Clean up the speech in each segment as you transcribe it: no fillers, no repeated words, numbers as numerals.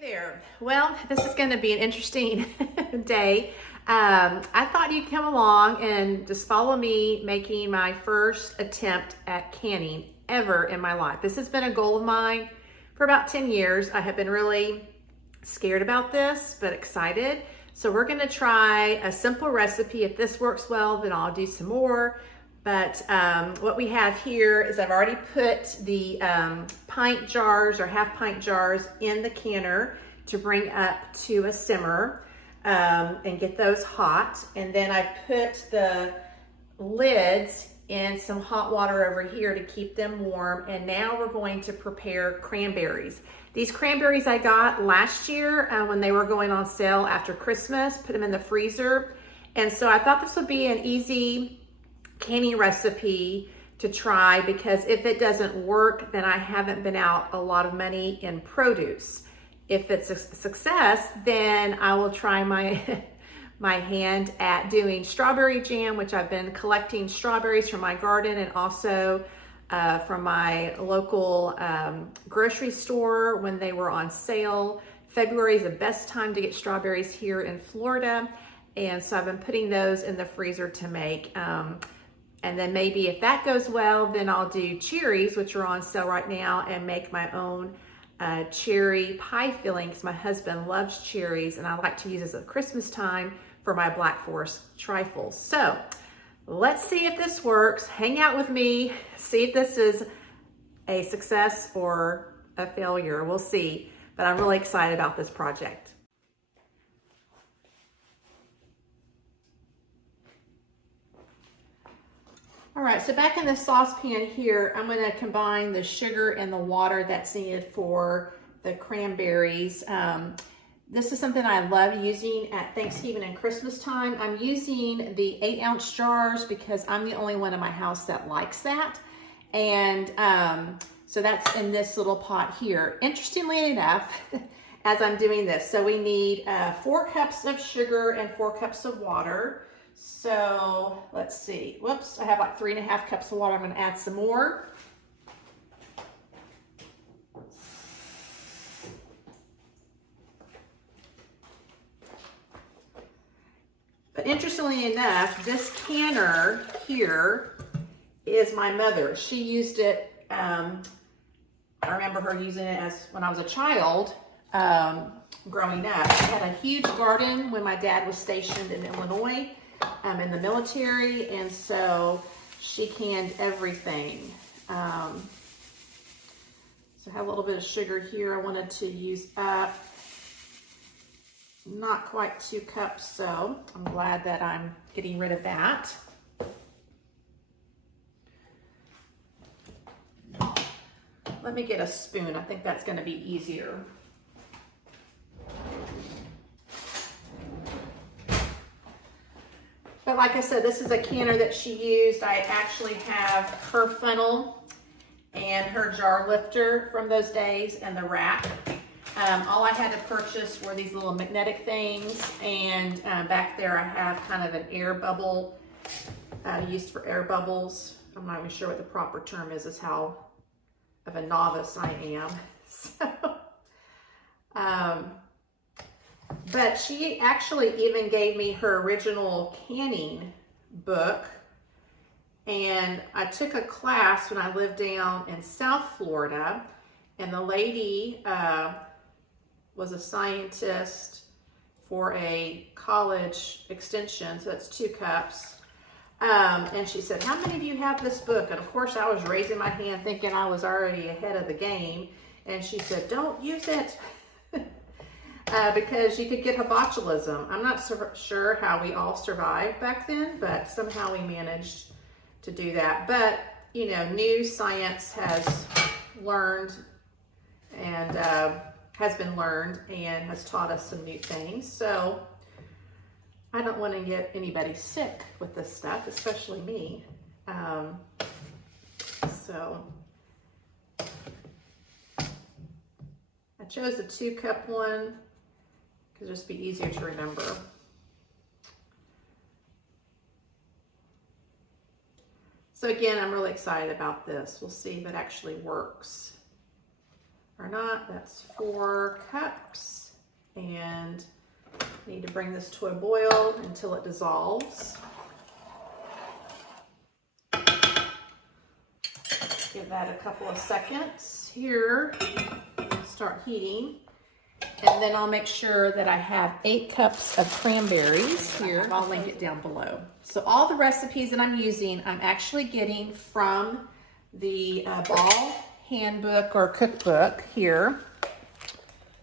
There. Well, this is going to be an interesting day. I thought you'd come along and just follow me making my first attempt at canning ever in my life. This has been a goal of mine for about 10 years. I have been really scared about this, but excited. So we're going to try a simple recipe. If this works well, then I'll do some more. But what we have here is I've already put the pint jars or half pint jars in the canner to bring up to a simmer and get those hot. And then I've put the lids in some hot water over here to keep them warm. And now we're going to prepare cranberries. These cranberries I got last year when they were going on sale after Christmas, put them in the freezer. And so I thought this would be an easy canning recipe to try, because if it doesn't work, then I haven't been out a lot of money in produce. If it's a success, then I will try my my hand at doing strawberry jam, which I've been collecting strawberries from my garden and also from my local grocery store when they were on sale. February is the best time to get strawberries here in Florida, and so I've been putting those in the freezer to make. And then maybe if that goes well, then I'll do cherries, which are on sale right now, and make my own cherry pie filling, because my husband loves cherries and I like to use this at Christmas time for my Black Forest trifles. So let's see if this works. Hang out with me, see if this is a success or a failure. We'll see, but I'm really excited about this project. All right, so back in the saucepan here, I'm going to combine the sugar and the water that's needed for the cranberries. This is something I love using at Thanksgiving and Christmas time. I'm using the 8-ounce jars because I'm the only one in my house that likes that. And so that's in this little pot here. Interestingly enough, as I'm doing this, so we need 4 cups of sugar and 4 cups of water. So let's see, whoops, I have like 3.5 cups of water. I'm going to add some more. But interestingly enough, this canner here is my mother. She used it, I remember her using it as when I was a child growing up. She had a huge garden when my dad was stationed in Illinois. In the military, and so she canned everything. So I have a little bit of sugar here. I wanted to use up not quite 2 cups, so I'm glad that I'm getting rid of that. Let me get a spoon. I think that's going to be easier. But like I said, this is a canner that she used. I actually have her funnel and her jar lifter from those days and the rack. All I had to purchase were these little magnetic things, and back there I have kind of an air bubble used for air bubbles. I'm not even sure what the proper term is how of a novice I am. So, but she actually even gave me her original canning book, and I took a class when I lived down in South Florida, and the lady was a scientist for a college extension, so that's 2 cups. And she said, "How many of you have this book?" And of course I was raising my hand thinking I was already ahead of the game, and she said, "Don't use it." Because you could get botulism. I'm not sure how we all survived back then, but somehow we managed to do that. But, you know, new science has learned and has been learned and has taught us some new things. So I don't want to get anybody sick with this stuff, especially me. So I chose the 2 cup one. It'll just be easier to remember. So again, I'm really excited about this. We'll see if it actually works. or not. That's 4 cups. And I need to bring this to a boil until it dissolves. Give that a couple of seconds here. Start heating. And then I'll make sure that I have 8 cups of cranberries here. I'll link it down below. So all the recipes that I'm using, I'm actually getting from the Ball handbook or cookbook here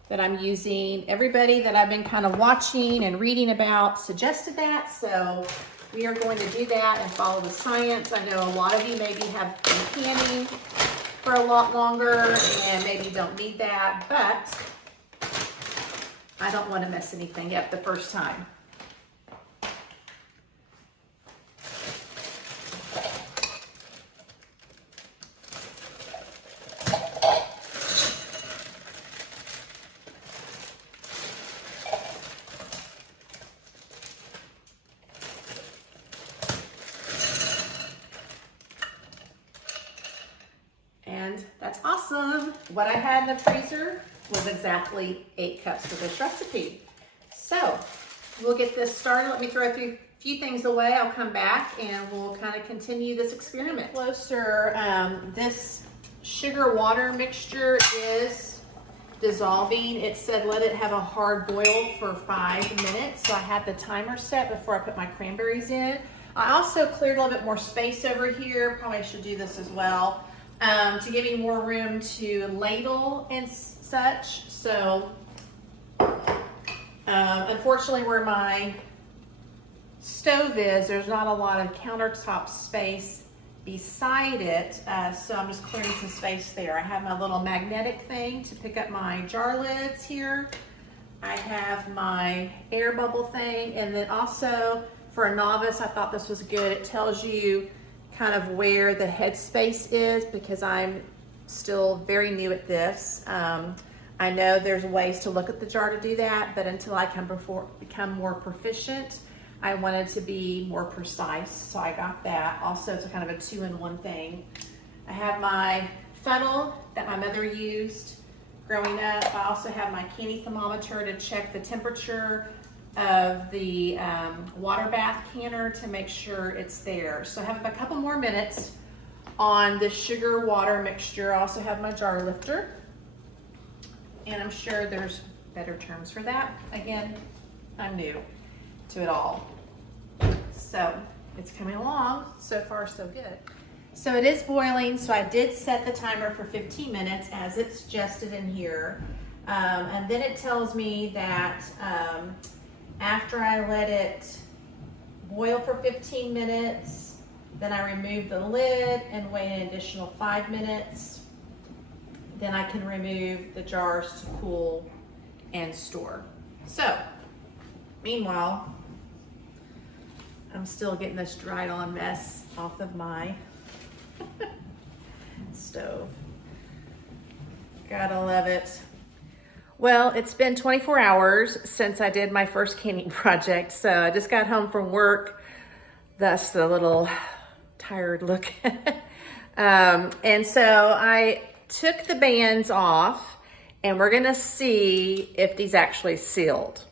that I'm using. Everybody that I've been kind of watching and reading about suggested that. So we are going to do that and follow the science. I know a lot of you maybe have been canning for a lot longer and maybe don't need that, but I don't want to mess anything up the first time. And that's awesome. What I had in the freezer was exactly 8 cups for this recipe. So we'll get this started. Let me throw a few things away. I'll come back and we'll kind of continue this experiment. Closer, this sugar water mixture is dissolving. It said let it have a hard boil for 5 minutes. So I had the timer set before I put my cranberries in. I also cleared a little bit more space over here. Probably should do this as well. To give me more room to ladle and such. So unfortunately where my stove is, there's not a lot of countertop space beside it, so I'm just clearing some space there. I have my little magnetic thing to pick up my jar lids here. I have my air bubble thing, and then also for a novice I thought this was good. It tells you kind of where the headspace is because I'm still very new at this. I know there's ways to look at the jar to do that, but until I can become more proficient, I wanted to be more precise, so I got that. Also, it's a kind of a 2-in-1 thing. I have my funnel that my mother used growing up. I also have my candy thermometer to check the temperature of the water bath canner to make sure it's there. So I have a couple more minutes on the sugar water mixture. I also have my jar lifter, and I'm sure there's better terms for that. Again, I'm new to it all. So it's coming along. So far, so good. So it is boiling, so I did set the timer for 15 minutes as it's suggested in here. And then it tells me that after I let it boil for 15 minutes, then I remove the lid and wait an additional 5 minutes. Then I can remove the jars to cool and store. So, meanwhile, I'm still getting this dried on mess off of my stove. Gotta love it. Well, it's been 24 hours since I did my first canning project, so I just got home from work, thus the little tired look. And so I took the bands off, and we're gonna see if these actually sealed.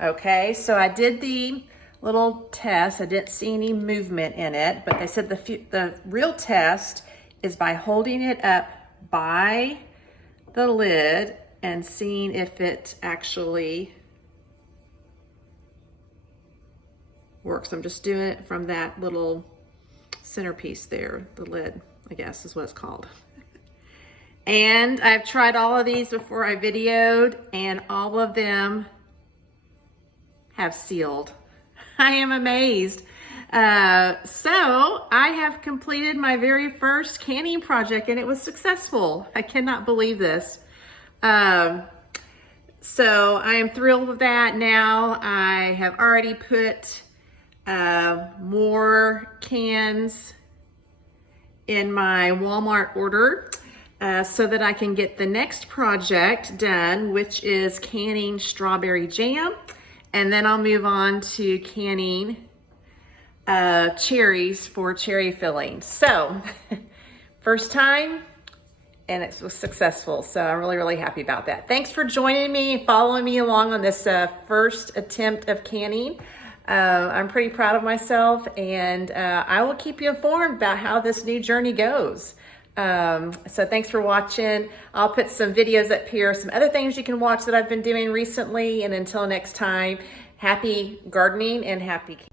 Okay, so I did the little test. I didn't see any movement in it, but they said the real test is by holding it up by the lid and seeing if it actually works. I'm just doing it from that little centerpiece there, the lid, I guess is what it's called. And I've tried all of these before I videoed, and all of them have sealed. I am amazed. So I have completed my very first canning project, and it was successful. I cannot believe this. So I am thrilled with that. Now I have already put more cans in my Walmart order so that I can get the next project done, which is canning strawberry jam. And then I'll move on to canning cherries for cherry filling. So first time, and it was successful. So I'm really, really happy about that. Thanks for joining me and following me along on this first attempt of canning. I'm pretty proud of myself, and I will keep you informed about how this new journey goes. So thanks for watching. I'll put some videos up here, some other things you can watch that I've been doing recently. And until next time, happy gardening and happy canning.